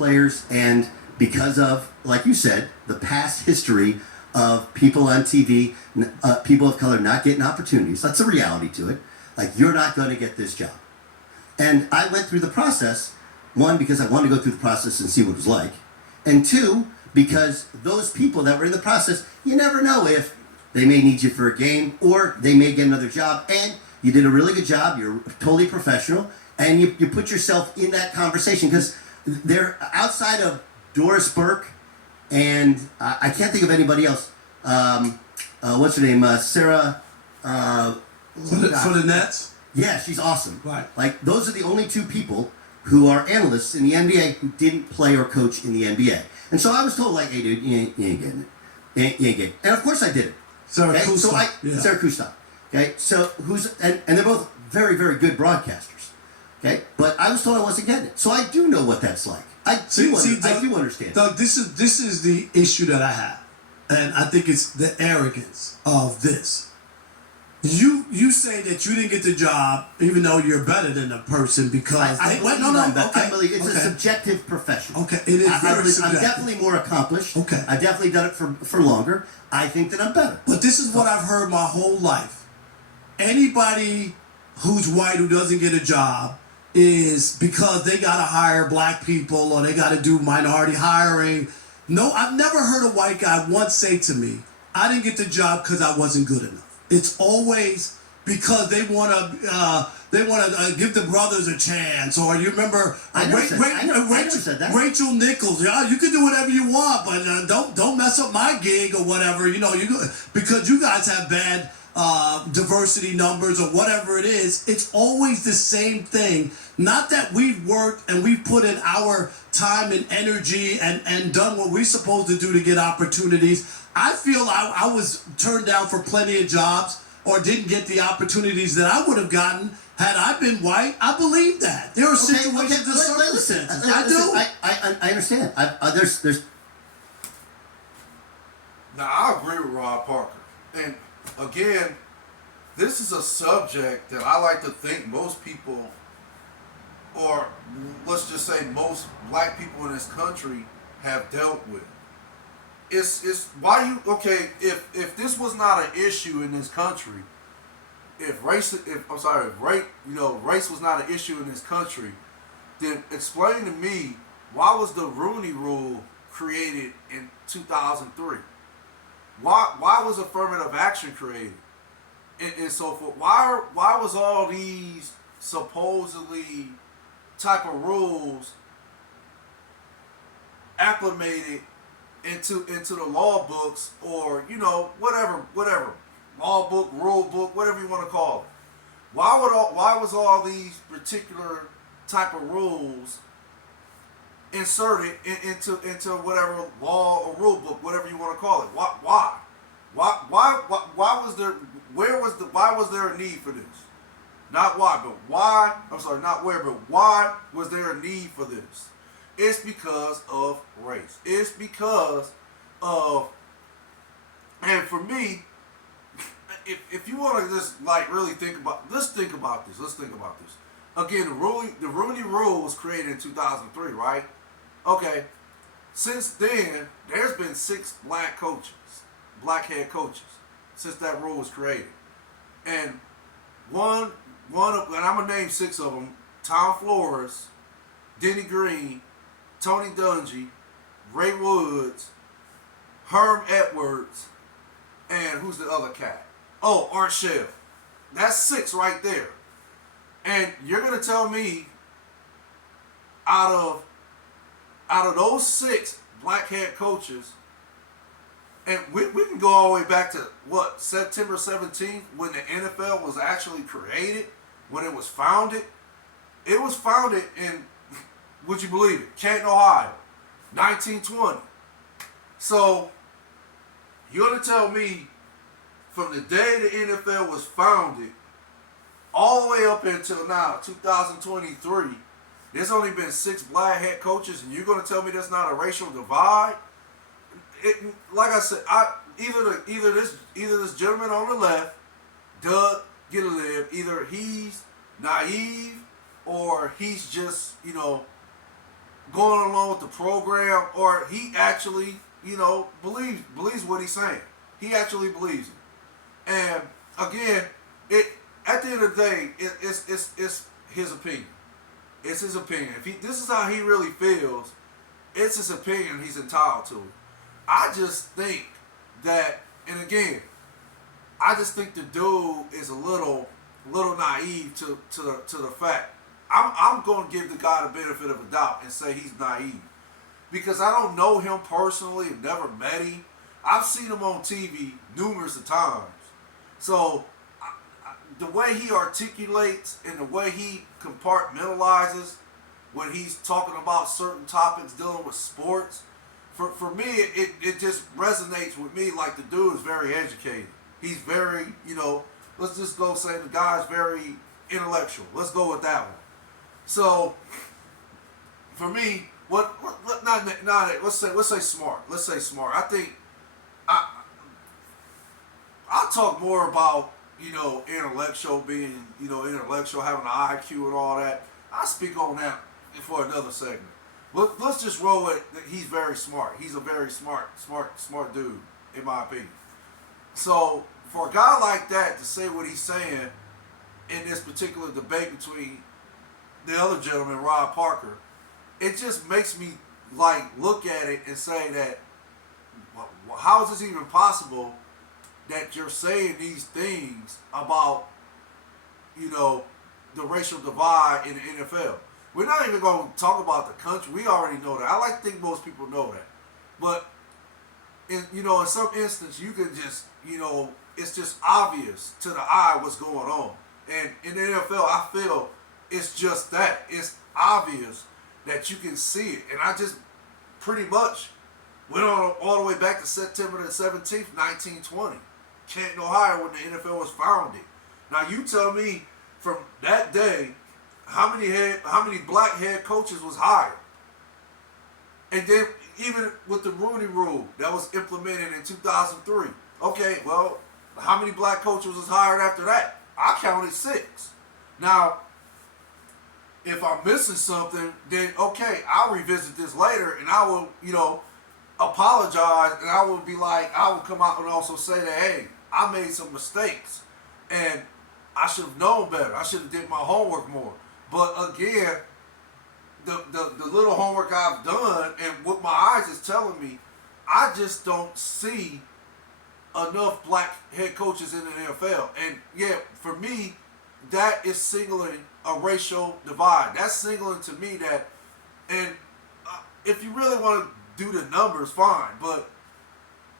players, and because of, like you said, the past history of people on TV, people of color not getting opportunities. That's a reality to it. Like, you're not going to get this job. And I went through the process, one, because I wanted to go through the process and see what it was like, and two, because those people that were in the process, you never know if they may need you for a game or they may get another job, and you did a really good job, you're totally professional, and you put yourself in that conversation, because they're outside of Doris Burke, and I can't think of anybody else. What's her name? Sarah. For the Nets? Yeah, she's awesome. Right. Like, those are the only two people who are analysts in the NBA who didn't play or coach in the NBA. And so I was told, like, hey, dude, you ain't getting it. You ain't getting it. And of course I did it. Sarah Okay? Kustok. Sarah Kustok. Okay, so and they're both very, very good broadcasters. Okay, but I was told I wasn't getting it. So I do know what that's like. I do understand. Doug, this is the issue that I have. And I think it's the arrogance of this. You say that you didn't get the job even though you're better than the person because I believe it's a subjective profession. Okay, it is very subjective. I'm definitely more accomplished. Okay. I've definitely done it for longer. I think that I'm better. But this is what I've heard my whole life. Anybody who's white who doesn't get a job is because they got to hire black people or they got to do minority hiring. No, I've never heard a white guy once say to me, I didn't get the job because I wasn't good enough. It's always because they want to give the brothers a chance. Or you remember Rachel Nichols. Yeah, you can do whatever you want, but don't mess up my gig or whatever. You know, because you guys have bad diversity numbers or whatever it is. It's always the same thing. Not that we've worked and we've put in our time and energy and done what we're supposed to do to get opportunities. I feel I was turned down for plenty of jobs or didn't get the opportunities that I would have gotten had I been white. I believe that. There are situations and circumstances. I do. I understand. There's. Now, I agree with Rob Parker. And again, this is a subject that I like to think most people, or let's just say most black people in this country, have dealt with. It's why you if this was not an issue in this country, if race was not an issue in this country, then explain to me why was the Rooney Rule created in 2003? Why was affirmative action created? And so forth. Why was all these supposedly type of rules acclimated into the law books, or whatever law book, rule book, whatever you want to call it? Why was all these particular type of rules inserted into whatever law or rule book, whatever you want to call it? Why was there? Why was there a need for this? Not why, but why? I'm sorry, not where, but why was there a need for this? It's because of race. It's because of, and for me, if you want to just really think about, let's think about this. Again, the Rooney Rule was created in 2003, right? Okay. Since then, there's been 6 black head coaches, since that rule was created, and and I'm gonna name 6 of them: Tom Flores, Denny Green, Tony Dungy, Ray Woods, Herm Edwards, and who's the other cat? Oh, Art Shell. That's 6 right there. And you're gonna tell me out of those 6 black head coaches, and we can go all the way back to September 17th, when the NFL was actually created, when it was founded. It was founded in, would you believe it, Canton, Ohio, 1920. So you're going to tell me from the day the NFL was founded all the way up until now, 2023, there's only been 6 black head coaches, and you're going to tell me there's not a racial divide? Like I said, either this gentleman on the left, Doug Gillilib, either he's naive or he's just going along with the program, or he actually, believes what he's saying. He actually believes it. And again, it at the end of the day, it's his opinion. It's his opinion. If this is how he really feels, it's his opinion. He's entitled to it. I just think that, and again, I just think the dude is a little naive to the fact. I'm going to give the guy the benefit of the doubt and say he's naive, because I don't know him personally, never met him. I've seen him on TV numerous of times. So the way he articulates and the way he compartmentalizes when he's talking about certain topics dealing with sports, for me, it just resonates with me like the dude is very educated. He's very, let's just go say the guy's very intellectual. Let's go with that one. So, for me, let's say smart. Let's say smart. I think I'll talk more about, intellectual, being, intellectual, having an IQ and all that. I'll speak on that for another segment. Let's just roll with that. He's very smart. He's a very smart dude, in my opinion. So, for a guy like that to say what he's saying in this particular debate between the other gentleman, Rob Parker, it just makes me look at it and say that, how is this even possible that you're saying these things about, the racial divide in the NFL? We're not even going to talk about the country. We already know that. I like to think most people know that. But, in some instance, you can just, it's just obvious to the eye what's going on. And in the NFL, I feel it's just that. It's obvious that you can see it. And I just pretty much went on all the way back to September the 17th, 1920. Canton, Ohio, when the NFL was founded. Now you tell me from that day how many black head coaches was hired. And then even with the Rooney Rule that was implemented in 2003. Okay, well, how many black coaches was hired after that? I counted 6. Now, if I'm missing something, then okay, I'll revisit this later and I will, apologize, and I will be I will come out and also say that, hey, I made some mistakes and I should have known better. I should have did my homework more. But again, the little homework I've done and what my eyes is telling me, I just don't see enough black head coaches in the NFL. And yeah, for me, that is signaling a racial divide. That's signaling to me that, and if you really want to do the numbers, fine. But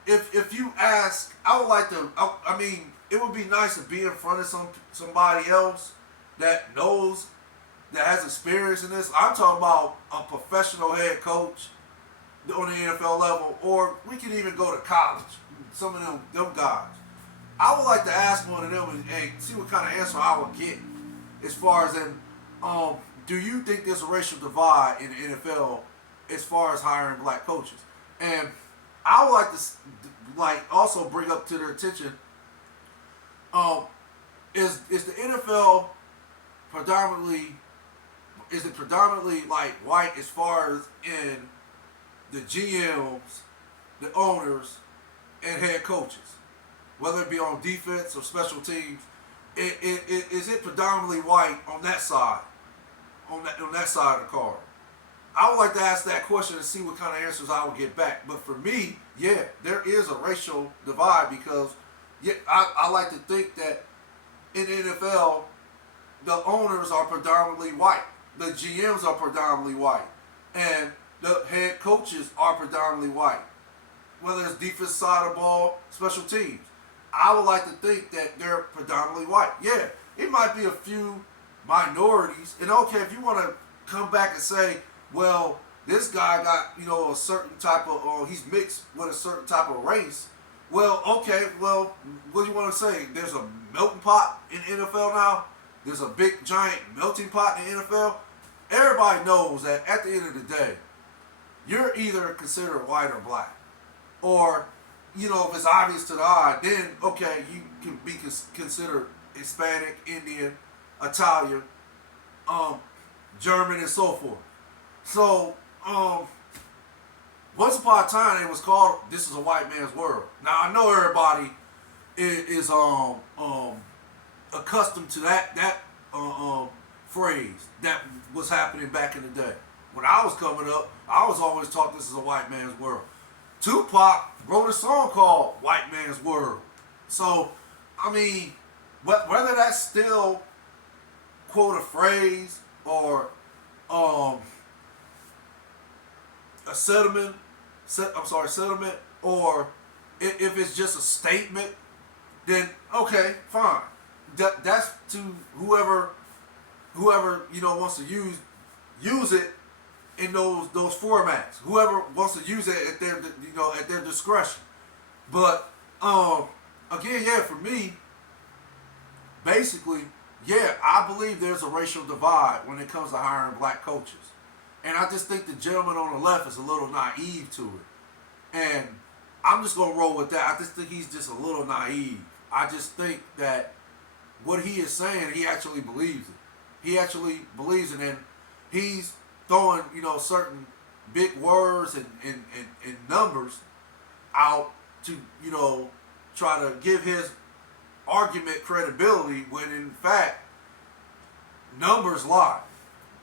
if you ask, I would like to, I mean, it would be nice to be in front of somebody else that knows, that has experience in this. I'm talking about a professional head coach on the NFL level, or we can even go to college. Some of them guys. I would like to ask one of them and see what kind of answer I would get as far as do you think there's a racial divide in the NFL as far as hiring black coaches? And I would like to also bring up to their attention, is the NFL predominantly white as far as in the GMs, the owners, and head coaches, whether it be on defense or special teams? Is it predominantly white on that side, on that side of the card? I would like to ask that question and see what kind of answers I would get back. But for me, yeah, there is a racial divide, because I like to think that in the NFL, the owners are predominantly white, the GMs are predominantly white, and the head coaches are predominantly white, whether it's defense side of the ball, special teams. I would like to think that they're predominantly white. Yeah, it might be a few minorities. And okay, if you want to come back and say, well, this guy got, a certain type of, or he's mixed with a certain type of race. Well, okay, well, what do you want to say? There's a melting pot in the NFL now? There's a big, giant melting pot in the NFL? Everybody knows that at the end of the day, you're either considered white or black. Or, if it's obvious to the eye, then, okay, you can be considered Hispanic, Indian, Italian, German, and so forth. So, once upon a time it was called "This Is a White Man's World." Now I know everybody is accustomed to that phrase that was happening back in the day. When I was coming up, I was always taught this is a white man's world. Tupac wrote a song called "White Man's World." So, I mean, whether that's still quote a phrase or a settlement, or if it's just a statement, then okay, fine. That's to whoever wants to use it in those formats. Whoever wants to use it at their discretion. But again, yeah, for me, basically, yeah, I believe there's a racial divide when it comes to hiring black coaches. And I just think the gentleman on the left is a little naive to it. And I'm just going to roll with that. I just think he's just a little naive. I just think that what he is saying, he actually believes it. He actually believes it, and he's throwing, certain big words and numbers out to, try to give his argument credibility when in fact numbers lie.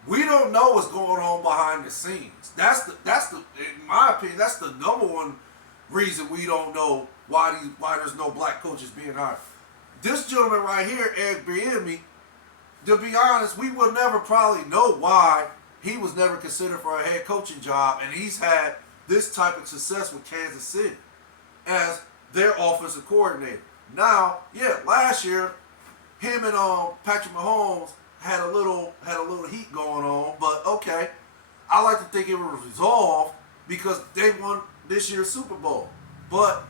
We don't know what's going on behind the scenes. That's the in my opinion, that's the number one reason we don't know why there's no black coaches being hired. This gentleman right here, Eric Bieniemy, to be honest, we will never probably know why he was never considered for a head coaching job, and he's had this type of success with Kansas City as their offensive coordinator. Now, yeah, last year, him and Patrick Mahomes had a little heat going on, but okay, I like to think it was resolved because they won this year's Super Bowl. But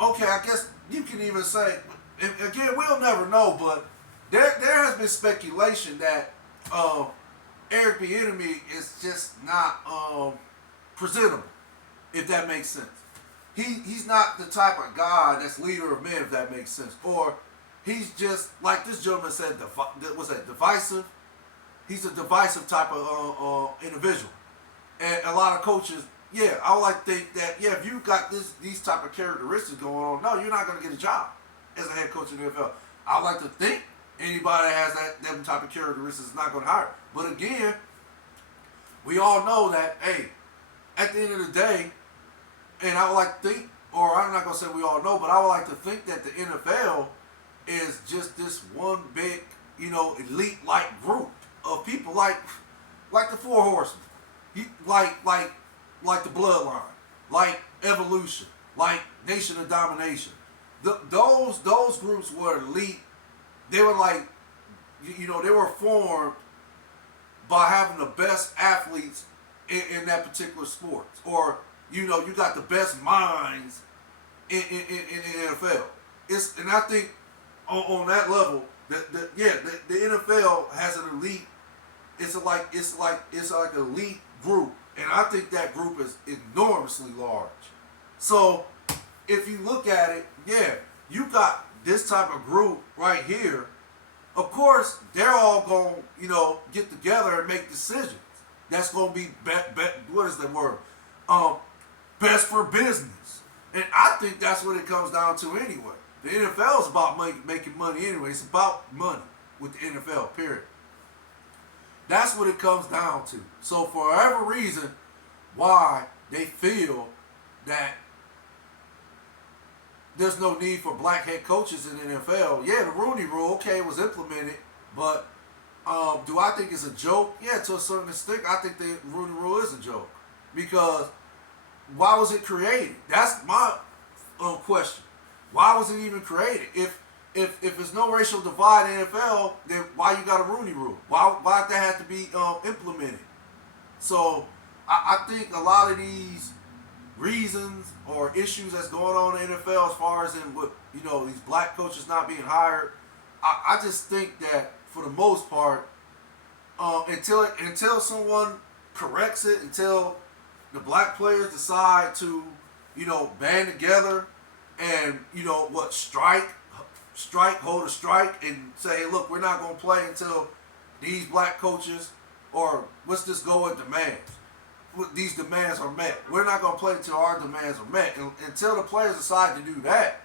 okay, I guess you can even say, and again, we'll never know, but there has been speculation that Eric Bieniemy is just not presentable, if that makes sense. He's not the type of guy that's leader of men, if that makes sense. Or he's just, like this gentleman said, divisive? He's a divisive type of individual. And a lot of coaches, yeah, I would like to think that, yeah, if you got these type of characteristics going on, no, you're not going to get a job as a head coach in the NFL. I would like to think anybody that has them type of characteristics is not going to hire. But again, we all know that, hey, at the end of the day, and I would like to think, or I'm not going to say we all know, but I would like to think that the NFL is just this one big, elite-like group of people like the Four Horsemen, like the Bloodline, like Evolution, like Nation of Domination. Those groups were elite. They were like, they were formed by having the best athletes in that particular sport, or you got the best minds in the NFL. And I think on that level, the NFL has an elite. It's like an elite group, and I think that group is enormously large. So if you look at it, yeah, you got this type of group right here. Of course, they're all going to get together and make decisions. That's going to be what is the word? Best for business. And I think that's what it comes down to anyway. The NFL is about making money anyway. It's about money with the NFL, period. That's what it comes down to. So for whatever reason, why they feel that there's no need for black head coaches in the NFL. Yeah, the Rooney Rule, okay, was implemented, but do I think it's a joke? Yeah, to a certain extent, I think the Rooney Rule is a joke. Because why was it created? That's my question. Why was it even created? If there's no racial divide in the NFL, then why you got a Rooney Rule? Why that have to be implemented? So I think a lot of these reasons or issues that's going on in the NFL as far as in what these black coaches not being hired, I just think that for the most part, until someone corrects it, until the black players decide to band together and hold a strike and say, hey, look, we're not going to play until these black coaches, or let's just go with demands. these demands are met. We're not going to play until our demands are met. And until the players decide to do that,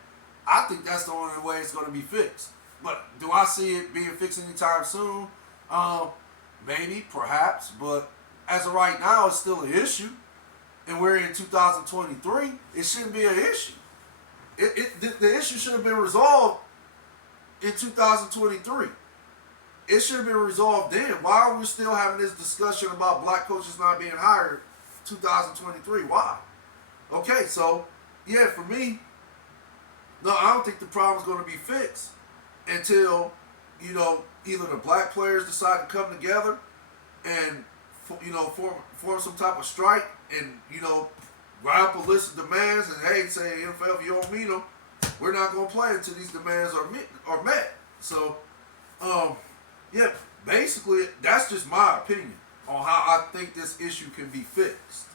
I think that's the only way it's going to be fixed. But do I see it being fixed anytime soon? Maybe, perhaps. But as of right now, it's still an issue. And we're in 2023. It shouldn't be an issue. The issue should have been resolved in 2023. It should have been resolved then. Why are we still having this discussion about black coaches not being hired 2023? Why? Okay, so, yeah, for me, no, I don't think the problem's going to be fixed until, either the black players decide to come together and, form some type of strike and, write up a list of demands and, hey, say, NFL, if you don't meet them, we're not going to play until these demands are met. So, yeah, basically, that's just my opinion on how I think this issue can be fixed.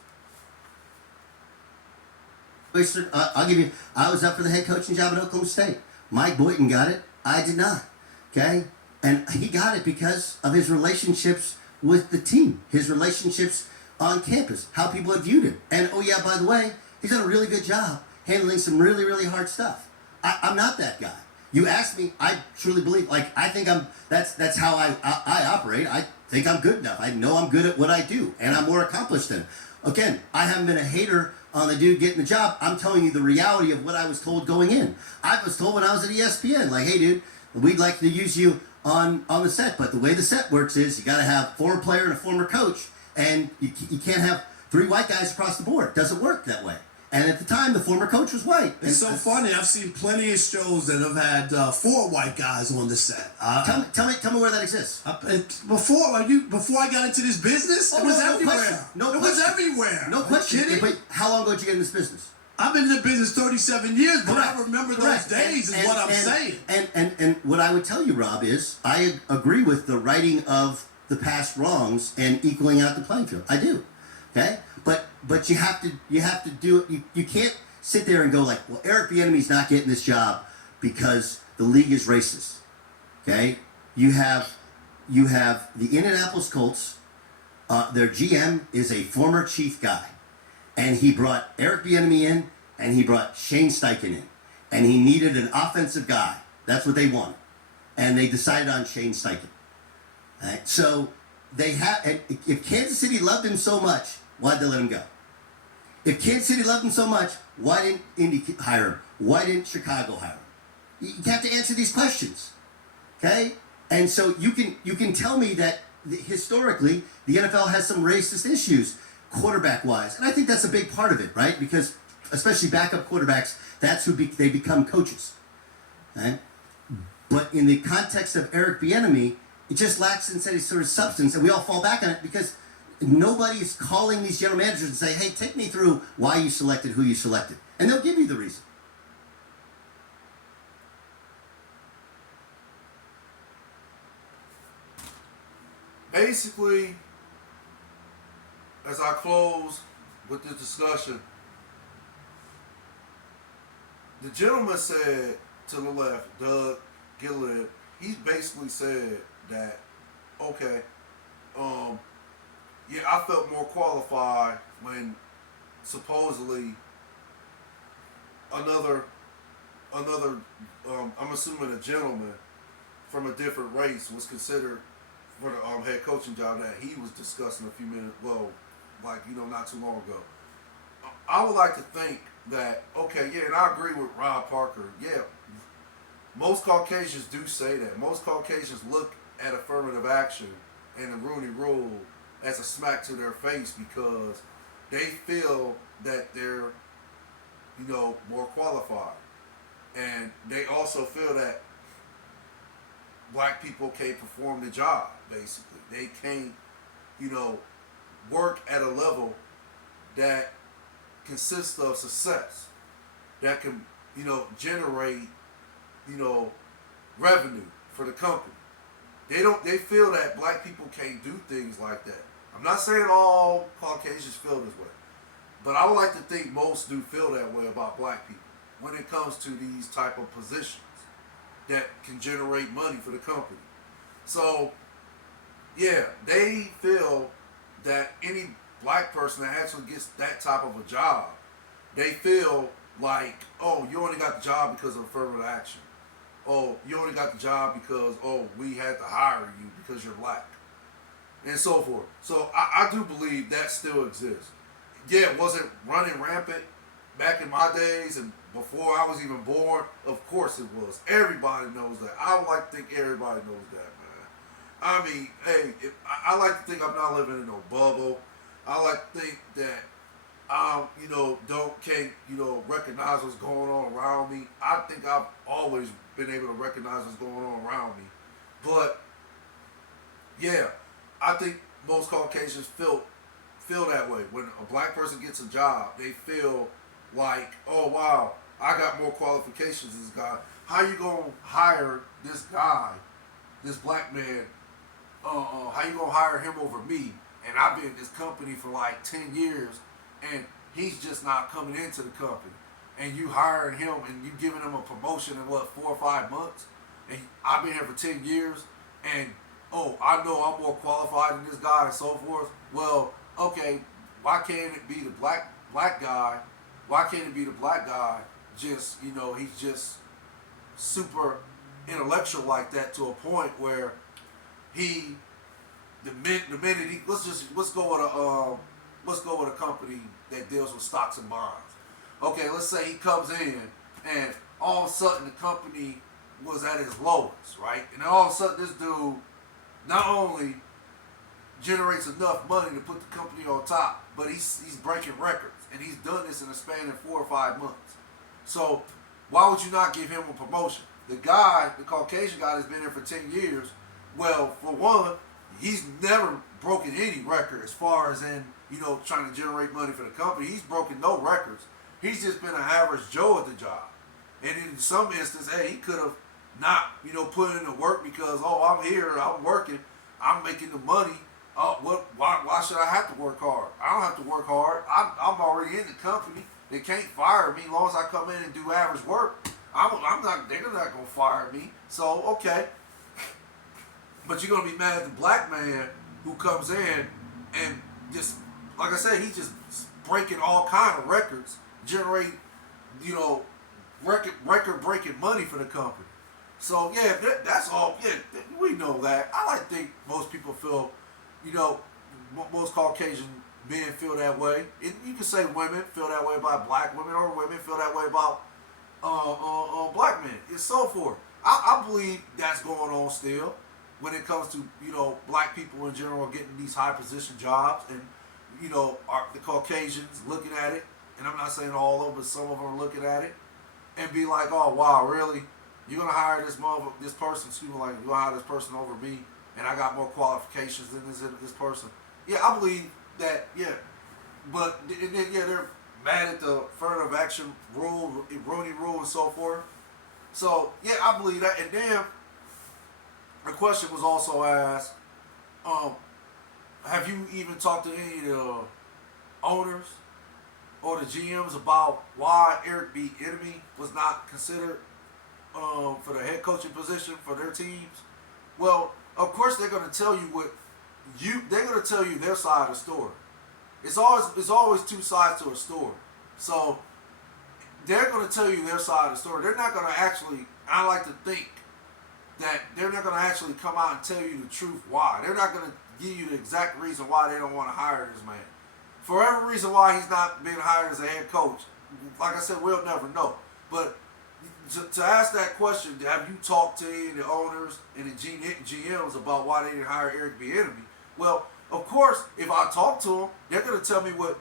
I'll give you. I was up for the head coaching job at Oklahoma State. Mike Boynton got it. I did not. Okay, and he got it because of his relationships with the team, his relationships on campus, how people have viewed him. And oh yeah, by the way, he's done a really good job handling some really, really hard stuff. I'm not that guy. You ask me, I truly believe. I think I'm. That's how I operate. I think I'm good enough. I know I'm good at what I do, and I'm more accomplished than him. Again, I haven't been a hater on the dude getting the job. I'm telling you the reality of what I was told going in. I was told when I was at ESPN, like, hey, dude, we'd like to use you on the set, but the way the set works is you got to have a former player and a former coach, and you can't have 3 white guys across the board. It doesn't work that way. And at the time, the former coach was white. It's so funny. I've seen plenty of shows that have had 4 white guys on the set. Tell me where that exists. Before I got into this business, it was everywhere. It was everywhere. No question. Kidding? But how long ago did you get in this business? I've been in the business 37 years, but Correct. I remember Correct. those days. Is what I'm saying. And what I would tell you, Rob, is I agree with the righting of the past wrongs and equaling out the playing field. I do. Okay, but you have to do it. You can't sit there and go like, well, Eric Bieniemy's not getting this job because the league is racist. Okay, you have the Indianapolis Colts. Their GM is a former Chief guy, and he brought Eric Bieniemy in, and he brought Shane Steichen in, and he needed an offensive guy. That's what they wanted, and they decided on Shane Steichen. Right? So they have. If Kansas City loved him so much, why'd they let him go? If Kansas City loved him so much, why didn't Indy hire him? Why didn't Chicago hire him? You have to answer these questions, okay? And so you can tell me that historically the NFL has some racist issues, quarterback-wise, and I think that's a big part of it, right? Because especially backup quarterbacks, that's who they become coaches, right? But in the context of Eric Bieniemy, it just lacks in any sort of substance, and we all fall back on it because nobody is calling these general managers and say, hey, take me through why you selected who you selected. And they'll give you the reason. Basically, as I close with this discussion, the gentleman said to the left, Doug Gillett, he basically said that, okay, yeah, I felt more qualified when supposedly another I'm assuming a gentleman from a different race was considered for the head coaching job that he was discussing a few minutes, not too long ago. I would like to think that, okay, yeah, and I agree with Rob Parker. Yeah, most Caucasians do say that. Most Caucasians look at affirmative action and the Rooney Rule as a smack to their face because they feel that they're, more qualified. And they also feel that black people can't perform the job, basically. They can't, work at a level that consists of success, that can, generate, revenue for the company. They feel that black people can't do things like that. I'm not saying all Caucasians feel this way, but I would like to think most do feel that way about black people when it comes to these type of positions that can generate money for the company. So, yeah, they feel that any black person that actually gets that type of a job, they feel like, oh, you only got the job because of affirmative action. Oh, you only got the job because, oh, we had to hire you because you're black. And so forth. So I do believe that still exists. Yeah, it wasn't running rampant back in my days and before I was even born. Of course it was. Everybody knows that. I would like to think everybody knows that, man. I mean, hey, I like to think I'm not living in no bubble. I like to think that can't recognize what's going on around me. I think I've always been able to recognize what's going on around me. But yeah, I think most Caucasians feel that way. When a black person gets a job, they feel like, oh wow, I got more qualifications than this guy. How you gonna hire this guy, this black man? How you gonna hire him over me? And I've been in this company for like 10 years, and he's just not coming into the company. And you hiring him, and you giving him a promotion in what, 4 or 5 months? And I've been here for 10 years, and oh, I know I'm more qualified than this guy and so forth. Well, okay, why can't it be the black guy? Why can't it be the black guy? Just, he's just super intellectual like that to a point where the minute he let's go with a company that deals with stocks and bonds. Okay, let's say he comes in and all of a sudden the company was at its lowest, right? And then all of a sudden this dude not only generates enough money to put the company on top, but he's breaking records, and he's done this in a span of 4 or 5 months. So why would you not give him a promotion? The Caucasian guy that's been here for 10 years, well, for one, he's never broken any record as far as in, trying to generate money for the company. He's broken no records. He's just been an average Joe at the job. And in some instance, hey, he could have not, put in the work because, oh, I'm here, I'm working, I'm making the money. Why should I have to work hard? I don't have to work hard. I'm already in the company. They can't fire me as long as I come in and do average work. They're not gonna fire me. So okay. But you're gonna be mad at the black man who comes in and just, like I said, he's just breaking all kind of records, generate, record breaking money for the company. So yeah, that's all. Yeah, we know that. I like to think most people feel, most Caucasian men feel that way. You can say women feel that way about black women, or women feel that way about black men, and so forth. I believe that's going on still when it comes to black people in general getting these high position jobs, and the Caucasians looking at it, and I'm not saying all of them, but some of them are looking at it and be like, oh wow, really? You're gonna hire this person? You're gonna hire this person over me, and I got more qualifications than this person? Yeah, I believe that. Yeah, but they're mad at the affirmative action rule, Rooney Rule, and so forth. So yeah, I believe that. And then a question was also asked: have you even talked to any of the owners or the GMs about why Eric B. Enemy was not considered for the head coaching position for their teams? Well, of course they're going to tell you they're going to tell you their side of the story. It's always two sides to a story. So they're going to tell you their side of the story. They're not going to actually, I like to think that they're not going to actually come out and tell you the truth why. They're not going to give you the exact reason why they don't want to hire this man. For every reason why he's not being hired as a head coach, like I said, we'll never know. But to ask that question, have you talked to any of the owners and the GMs about why they didn't hire Eric B. Enemy? Well, of course, if I talk to them, they're going to tell me what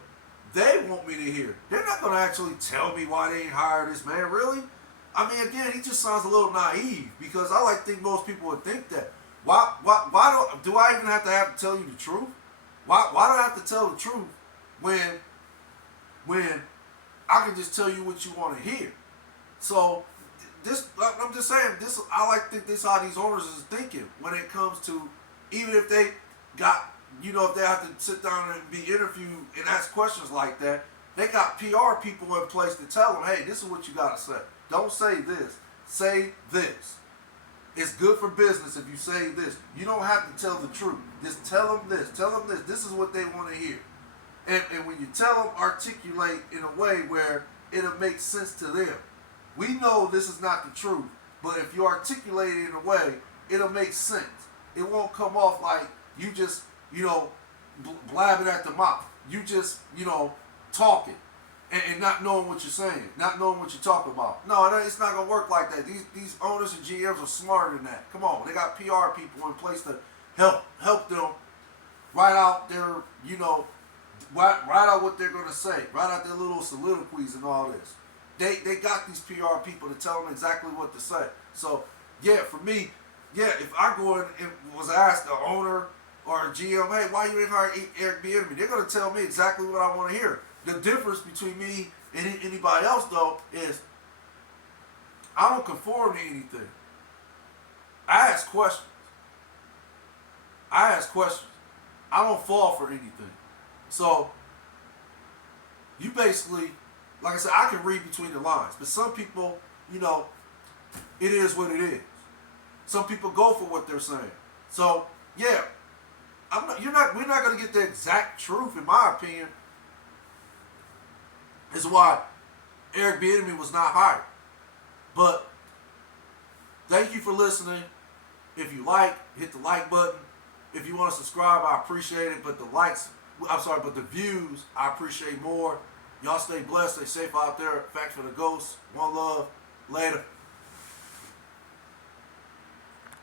they want me to hear. They're not going to actually tell me why they didn't hire this man, really. I mean, again, he just sounds a little naive, because I like to think most people would think that. Why do I even have to tell you the truth? Why do I have to tell the truth when I can just tell you what you want to hear? So I'm just saying, I like to think this how these owners is thinking when it comes to, even if they got, if they have to sit down and be interviewed and ask questions like that, they got PR people in place to tell them, hey, this is what you got to say. Don't say this. Say this. It's good for business if you say this. You don't have to tell the truth. Just tell them this. Tell them this. This is what they want to hear. And when you tell them, articulate in a way where it'll make sense to them. We know this is not the truth, but if you articulate it in a way, it'll make sense. It won't come off like you just, blabbing at the mouth. You just, talking and not knowing what you're saying, not knowing what you're talking about. No, it's not gonna work like that. These owners and GMs are smarter than that. Come on, they got PR people in place to help them write out their, write out what they're gonna say, write out their little soliloquies and all this. They got these PR people to tell them exactly what to say. So yeah, for me, if I go in and was asked the owner or a GM, hey, why you ain't hired Eric Bieniemy? They're gonna tell me exactly what I want to hear. The difference between me and anybody else though is I don't conform to anything. I ask questions. I don't fall for anything. So you basically, like I said, I can read between the lines, but some people, it is what it is. Some people go for what they're saying. So yeah, we're not gonna get the exact truth, in my opinion. Is why Eric Bieniemy was not hired. But thank you for listening. If you hit the like button. If you want to subscribe, I appreciate it. But the views, I appreciate more. Y'all stay blessed, stay safe out there. Facts for the Ghosts. One love. Later.